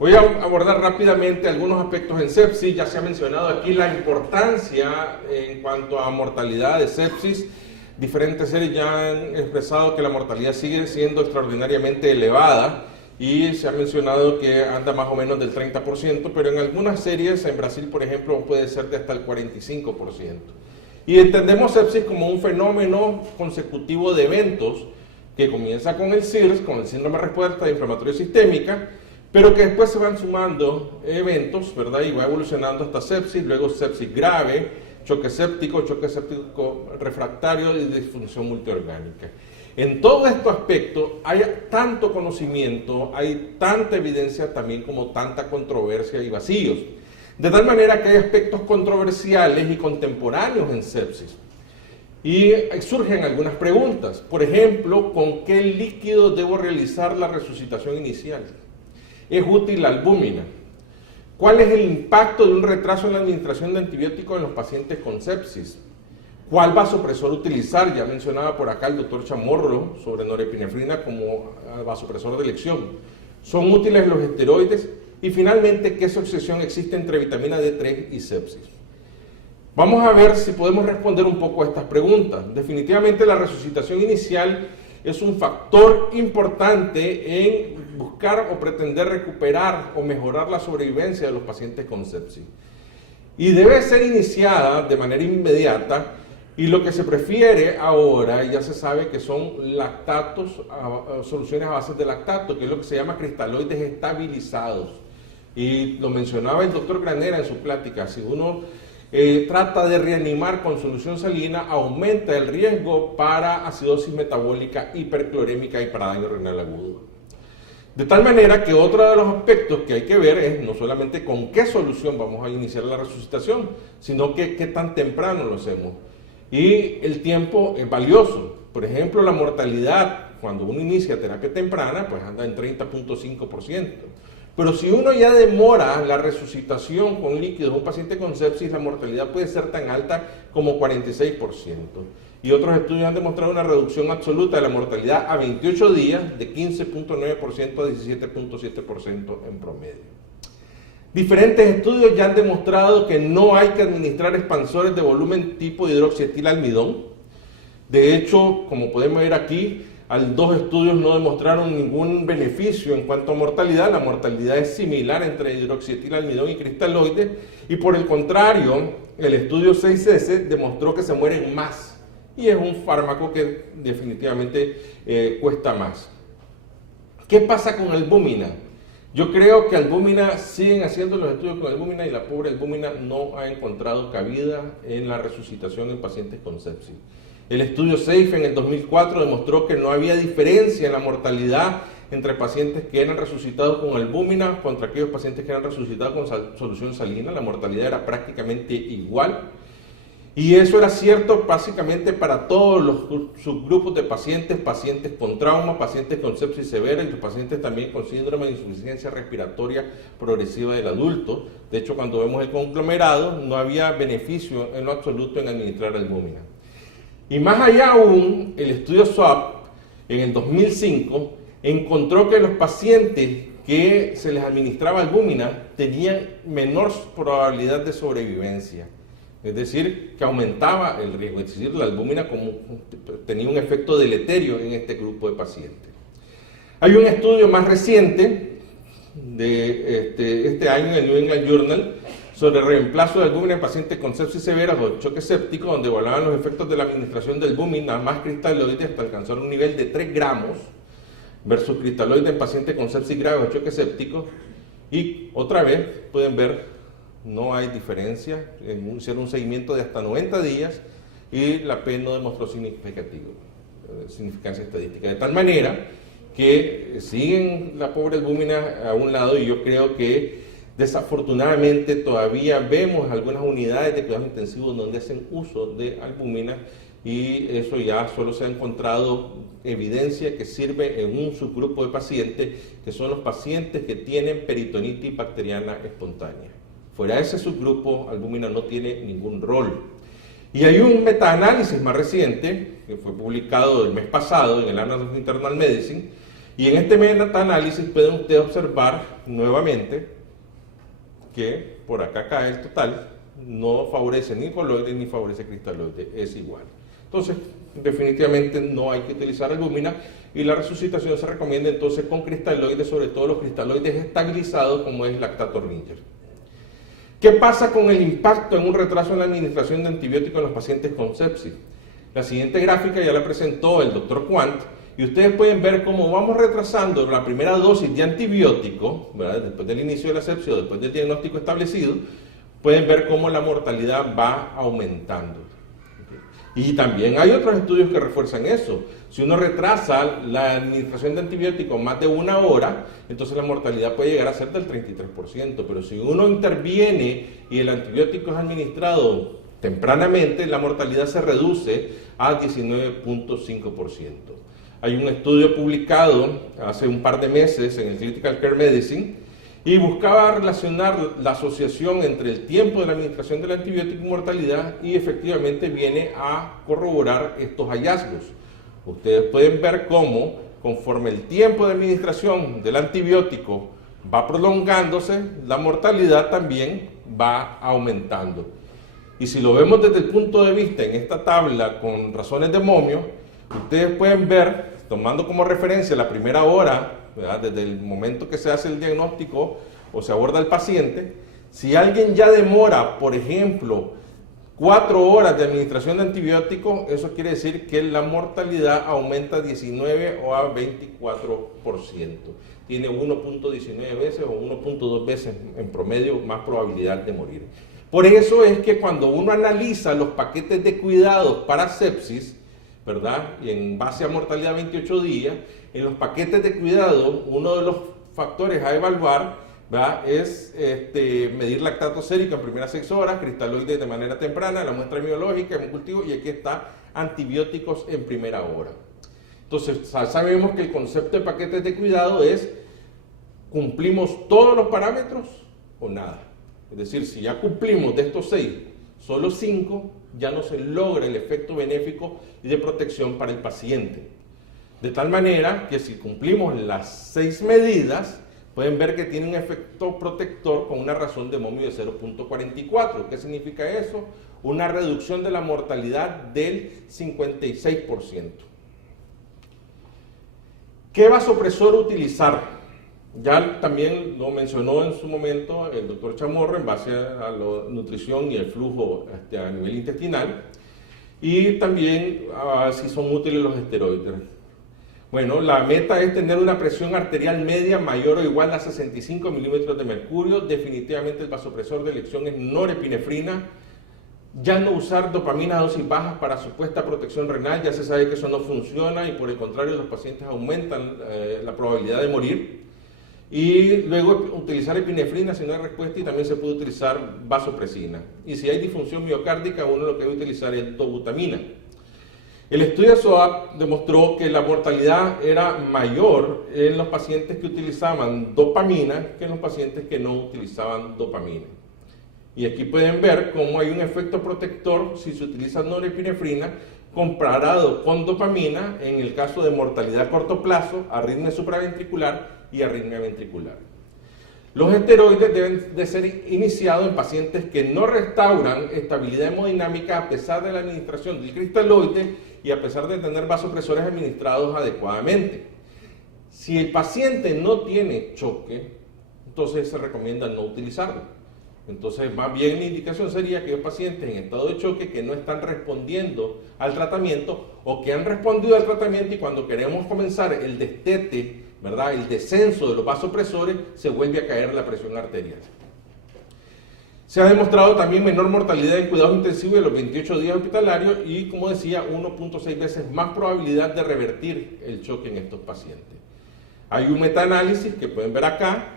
Voy a abordar rápidamente algunos aspectos en sepsis. Ya se ha mencionado aquí la importancia en cuanto a mortalidad de sepsis. Diferentes series ya han expresado que la mortalidad sigue siendo extraordinariamente elevada y se ha mencionado que anda más o menos del 30%, pero en algunas series, en Brasil por ejemplo, puede ser de hasta el 45%. Y entendemos sepsis como un fenómeno consecutivo de eventos que comienza con el SIRS, con el síndrome de respuesta inflamatoria sistémica, pero que después se van sumando eventos, ¿verdad? Y va evolucionando hasta sepsis, luego sepsis grave, choque séptico refractario y disfunción multiorgánica. En todo este aspecto hay tanto conocimiento, hay tanta evidencia también como tanta controversia y vacíos. De tal manera que hay aspectos controversiales y contemporáneos en sepsis. Y surgen algunas preguntas. Por ejemplo, ¿con qué líquido debo realizar la resucitación inicial? ¿Es útil la albúmina? ¿Cuál es el impacto de un retraso en la administración de antibióticos en los pacientes con sepsis? ¿Cuál vasopresor utilizar? Ya mencionaba por acá el doctor Chamorro sobre norepinefrina como vasopresor de elección. ¿Son útiles los esteroides? Y finalmente, ¿qué asociación existe entre vitamina D3 y sepsis? Vamos a ver si podemos responder un poco a estas preguntas. Definitivamente la resucitación inicial es un factor importante en buscar o pretender recuperar o mejorar la sobrevivencia de los pacientes con sepsis. Y debe ser iniciada de manera inmediata, y lo que se prefiere ahora, ya se sabe que son lactatos, soluciones a base de lactato, que es lo que se llama cristaloides estabilizados. Y lo mencionaba el doctor Granera en su plática, si uno trata de reanimar con solución salina, aumenta el riesgo para acidosis metabólica, hiperclorémica y para daño renal agudo. De tal manera que otro de los aspectos que hay que ver es no solamente con qué solución vamos a iniciar la resucitación, sino que qué tan temprano lo hacemos. Y el tiempo es valioso. Por ejemplo, la mortalidad cuando uno inicia terapia temprana, pues anda en 30.5%. Pero si uno ya demora la resucitación con líquidos de un paciente con sepsis, la mortalidad puede ser tan alta como 46%. Y otros estudios han demostrado una reducción absoluta de la mortalidad a 28 días de 15.9% a 17.7% en promedio. Diferentes estudios ya han demostrado que no hay que administrar expansores de volumen tipo hidroxietilalmidón. De hecho, como podemos ver aquí, dos estudios no demostraron ningún beneficio en cuanto a mortalidad. La mortalidad es similar entre hidroxietilalmidón y cristaloides, y por el contrario, el estudio 6S demostró que se mueren más, y es un fármaco que definitivamente cuesta más. ¿Qué pasa con albúmina? Yo creo que albúmina, siguen haciendo los estudios con albúmina y la pobre albúmina no ha encontrado cabida en la resucitación en pacientes con sepsis. El estudio SAFE en el 2004 demostró que no había diferencia en la mortalidad entre pacientes que eran resucitados con albúmina contra aquellos pacientes que eran resucitados con solución salina. La mortalidad era prácticamente igual. Y eso era cierto básicamente para todos los subgrupos de pacientes, pacientes con trauma, pacientes con sepsis severa y los pacientes también con síndrome de insuficiencia respiratoria progresiva del adulto. De hecho, cuando vemos el conglomerado, no había beneficio en lo absoluto en administrar albúmina. Y más allá aún, el estudio SWAP en el 2005 encontró que los pacientes que se les administraba albúmina tenían menor probabilidad de sobrevivencia. Es decir, que aumentaba el riesgo, es decir, la albúmina tenía un efecto deleterio en este grupo de pacientes. Hay un estudio más reciente de este año en el New England Journal sobre el reemplazo de albúmina en pacientes con sepsis severa o choque séptico, donde evaluaban los efectos de la administración de albúmina más cristaloides hasta alcanzar un nivel de 3 gramos versus cristaloides en pacientes con sepsis grave o choque séptico. Y otra vez pueden ver, no hay diferencia, hicieron un seguimiento de hasta 90 días y la P no demostró significancia estadística. De tal manera que siguen la pobre albúmina a un lado, y yo creo que desafortunadamente todavía vemos algunas unidades de cuidados intensivos donde hacen uso de albúmina, y eso ya solo se ha encontrado evidencia que sirve en un subgrupo de pacientes, que son los pacientes que tienen peritonitis bacteriana espontánea. Fuera de ese subgrupo, albúmina no tiene ningún rol. Y hay un metaanálisis más reciente, que fue publicado el mes pasado en el Annals of Internal Medicine, Y en este meta-análisis pueden ustedes observar nuevamente que por acá cae el total, no favorece ni coloide ni favorece cristaloide, es igual. Entonces, definitivamente no hay que utilizar albúmina y la resucitación se recomienda entonces con cristaloides, sobre todo los cristaloides estabilizados como es lactato Ringer. ¿Qué pasa con el impacto en un retraso en la administración de antibióticos en los pacientes con sepsis? La siguiente gráfica ya la presentó el doctor Quant y ustedes pueden ver cómo vamos retrasando la primera dosis de antibiótico, ¿verdad? Después del inicio de la sepsis o después del diagnóstico establecido, pueden ver cómo la mortalidad va aumentando. Y también hay otros estudios que refuerzan eso. Si uno retrasa la administración de antibióticos más de 1 hora, entonces la mortalidad puede llegar a ser del 33%. Pero si uno interviene y el antibiótico es administrado tempranamente, la mortalidad se reduce a 19.5%. Hay un estudio publicado hace un par de meses en el Critical Care Medicine y buscaba relacionar la asociación entre el tiempo de la administración del antibiótico y mortalidad y efectivamente viene a corroborar estos hallazgos. Ustedes pueden ver cómo conforme el tiempo de administración del antibiótico va prolongándose, la mortalidad también va aumentando. Y si lo vemos desde el punto de vista en esta tabla con razones de momio, ustedes pueden ver, tomando como referencia la primera hora, ¿verdad? Desde el momento que se hace el diagnóstico o se aborda el paciente, si alguien ya demora, por ejemplo, 4 horas de administración de antibiótico, eso quiere decir que la mortalidad aumenta 19 o a 24%. Tiene 1.19 veces o 1.2 veces en promedio más probabilidad de morir. Por eso es que cuando uno analiza los paquetes de cuidados para sepsis, ¿verdad? Y en base a mortalidad 28 días, en los paquetes de cuidado, uno de los factores a evaluar, ¿verdad? Es medir lactato sérico en primeras 6 horas, cristaloides de manera temprana, la muestra biológica en un cultivo, y aquí está antibióticos en primera hora. Entonces, sabemos que el concepto de paquetes de cuidado es, ¿cumplimos todos los parámetros o nada? Es decir, si ya cumplimos de estos 6, solo 5, ya no se logra el efecto benéfico y de protección para el paciente. De tal manera que si cumplimos las 6 medidas, pueden ver que tiene un efecto protector con una razón de momio de 0.44. ¿Qué significa eso? Una reducción de la mortalidad del 56%. ¿Qué vasopresor utilizar? Ya también lo mencionó en su momento el doctor Chamorro en base a la nutrición y el flujo a nivel intestinal, y también si son útiles los esteroides. Bueno, la meta es tener una presión arterial media mayor o igual a 65 milímetros de mercurio. Definitivamente el vasopresor de elección es norepinefrina. Ya no usar dopamina a dosis bajas para supuesta protección renal, ya se sabe que eso no funciona y por el contrario los pacientes aumentan la probabilidad de morir. Y luego utilizar epinefrina si no hay respuesta, y también se puede utilizar vasopresina. Y si hay disfunción miocárdica, uno lo que debe utilizar es dobutamina. El estudio SOAP demostró que la mortalidad era mayor en los pacientes que utilizaban dopamina que en los pacientes que no utilizaban dopamina. Y aquí pueden ver cómo hay un efecto protector si se utiliza norepinefrina comparado con dopamina en el caso de mortalidad a corto plazo, arritmia supraventricular y arritmia ventricular. Los esteroides deben de ser iniciados en pacientes que no restauran estabilidad hemodinámica a pesar de la administración del cristaloide y a pesar de tener vasopresores administrados adecuadamente. Si el paciente no tiene choque, entonces se recomienda no utilizarlo. Entonces, más bien la indicación sería que los pacientes en estado de choque que no están respondiendo al tratamiento o que han respondido al tratamiento y cuando queremos comenzar el destete, ¿verdad? El descenso de los vasopresores, se vuelve a caer la presión arterial. Se ha demostrado también menor mortalidad en cuidados intensivos de los 28 días hospitalarios y, como decía, 1.6 veces más probabilidad de revertir el choque en estos pacientes. Hay un metaanálisis que pueden ver acá,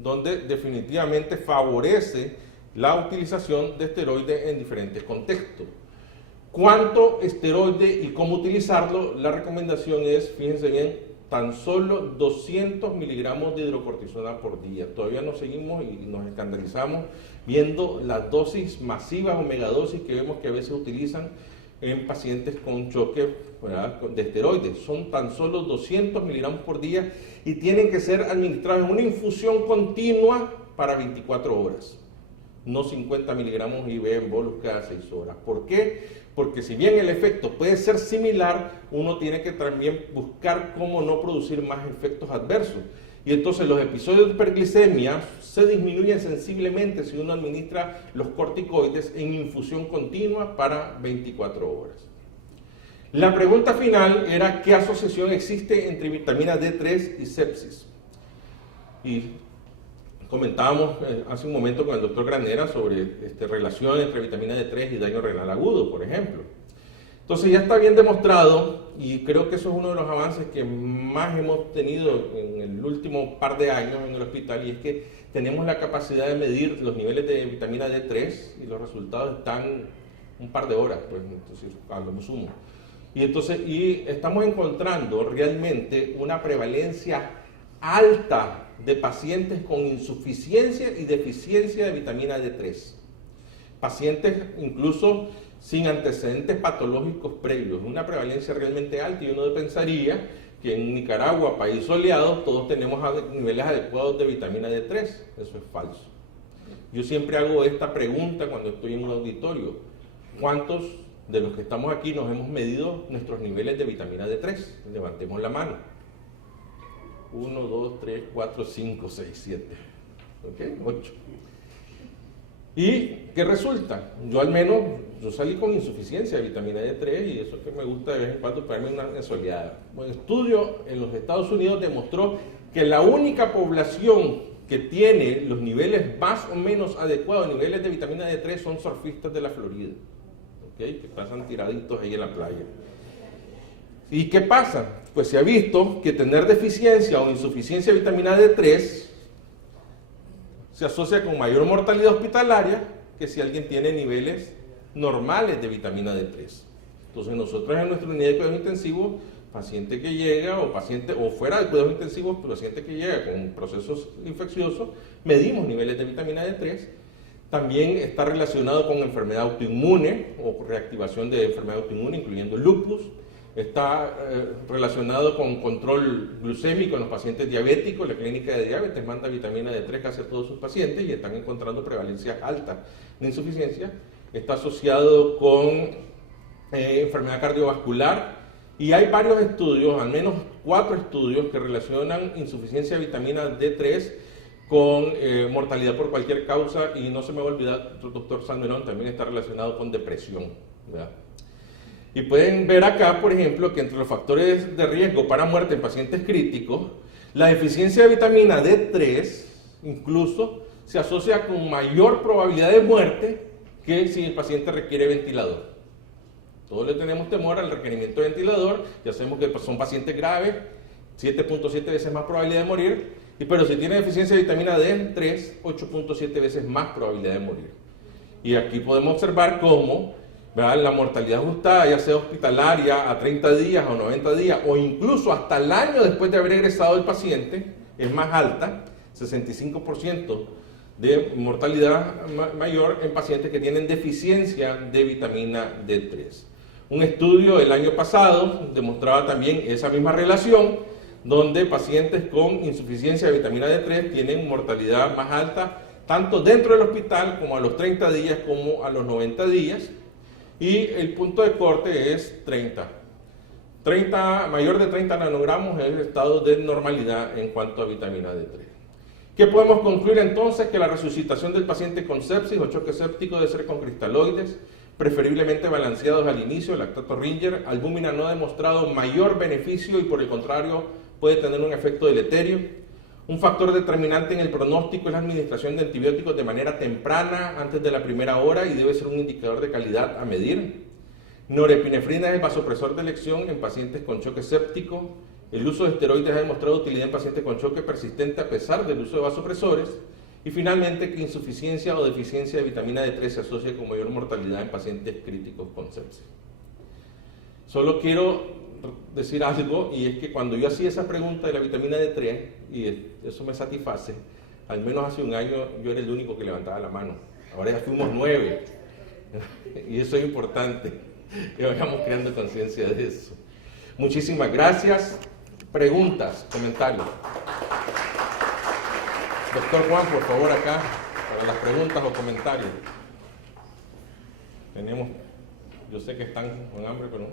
donde definitivamente favorece la utilización de esteroides en diferentes contextos. ¿Cuánto esteroide y cómo utilizarlo? La recomendación es, fíjense bien, tan solo 200 miligramos de hidrocortisona por día. Todavía nos seguimos y nos escandalizamos viendo las dosis masivas o megadosis que vemos que a veces utilizan en pacientes con choque, ¿verdad?, de esteroides. Son tan solo 200 miligramos por día y tienen que ser administrados en una infusión continua para 24 horas. No 50 miligramos IV en bolus cada 6 horas. ¿Por qué? Porque si bien el efecto puede ser similar, uno tiene que también buscar cómo no producir más efectos adversos. Y entonces los episodios de hiperglicemia se disminuyen sensiblemente si uno administra los corticoides en infusión continua para 24 horas. La pregunta final era ¿qué asociación existe entre vitamina D3 y sepsis? Y comentábamos hace un momento con el doctor Granera sobre relación entre vitamina D3 y daño renal agudo, por ejemplo. Entonces ya está bien demostrado, y creo que eso es uno de los avances que más hemos tenido en el último par de años en el hospital, y es que tenemos la capacidad de medir los niveles de vitamina D3 y los resultados están un par de horas, pues, entonces, a lo sumo. Y estamos encontrando realmente una prevalencia alta de pacientes con insuficiencia y deficiencia de vitamina D3. Pacientes incluso sin antecedentes patológicos previos, una prevalencia realmente alta, y uno pensaría que en Nicaragua, país soleado, todos tenemos niveles adecuados de vitamina D3. Eso es falso. Yo siempre hago esta pregunta cuando estoy en un auditorio: ¿cuántos de los que estamos aquí nos hemos medido nuestros niveles de vitamina D3? Levantemos la mano. 1, 2, 3, 4, 5, 6, 7. ¿Ok? 8. ¿Y qué resulta? Yo salí con insuficiencia de vitamina D3, y eso que me gusta de vez en cuando ponerme una soleada. Un estudio en los Estados Unidos demostró que la única población que tiene los niveles más o menos adecuados, niveles de vitamina D3, son surfistas de la Florida, ¿okay?, que pasan tiraditos ahí en la playa. ¿Y qué pasa? Pues se ha visto que tener deficiencia o insuficiencia de vitamina D3 se asocia con mayor mortalidad hospitalaria que si alguien tiene niveles normales de vitamina D3. Entonces nosotros en nuestra unidad de cuidados intensivos, paciente que llega, o fuera de cuidados intensivos, paciente que llega con procesos infecciosos, medimos niveles de vitamina D3. También está relacionado con enfermedad autoinmune o reactivación de enfermedad autoinmune, incluyendo lupus. Está relacionado con control glucémico en los pacientes diabéticos. La clínica de diabetes manda vitamina D3 casi a todos sus pacientes y están encontrando prevalencias altas de insuficiencia. Está asociado con enfermedad cardiovascular, y hay varios estudios, al menos 4 estudios, que relacionan insuficiencia de vitamina D3 con mortalidad por cualquier causa, y no se me va a olvidar, el doctor Salmerón también está relacionado con depresión, ¿verdad? Y pueden ver acá, por ejemplo, que entre los factores de riesgo para muerte en pacientes críticos, la deficiencia de vitamina D3 incluso se asocia con mayor probabilidad de muerte que si el paciente requiere ventilador. Todos le tenemos temor al requerimiento de ventilador, ya sabemos que son pacientes graves, 7.7 veces más probabilidad de morir, pero si tiene deficiencia de vitamina D3, 8.7 veces más probabilidad de morir. Y aquí podemos observar cómo, ¿verdad?, la mortalidad ajustada, ya sea hospitalaria a 30 días o 90 días, o incluso hasta el año después de haber egresado el paciente, es más alta, 65% de mortalidad mayor en pacientes que tienen deficiencia de vitamina D3. Un estudio el año pasado demostraba también esa misma relación, donde pacientes con insuficiencia de vitamina D3 tienen mortalidad más alta, tanto dentro del hospital como a los 30 días como a los 90 días, y el punto de corte es 30. Mayor de 30 nanogramos es el estado de normalidad en cuanto a vitamina D3. ¿Qué podemos concluir entonces? Que la resucitación del paciente con sepsis o choque séptico debe ser con cristaloides, preferiblemente balanceados al inicio, lactato Ringer. Albúmina no ha demostrado mayor beneficio y por el contrario puede tener un efecto deleterio. Un factor determinante en el pronóstico es la administración de antibióticos de manera temprana, antes de la primera hora, y debe ser un indicador de calidad a medir. Norepinefrina es el vasopresor de elección en pacientes con choque séptico. El uso de esteroides ha demostrado utilidad en pacientes con choque persistente a pesar del uso de vasopresores. Y finalmente, que insuficiencia o deficiencia de vitamina D3 se asocia con mayor mortalidad en pacientes críticos con sepsis. Solo quiero decir algo, y es que cuando yo hacía esa pregunta de la vitamina D3, y eso me satisface, al menos hace un año yo era el único que levantaba la mano. Ahora ya fuimos 9, y eso es importante. que vayamos creando conciencia de eso. Muchísimas gracias. Preguntas, comentarios. Doctor Juan, por favor, acá, para las preguntas o comentarios. Yo sé que están con hambre, pero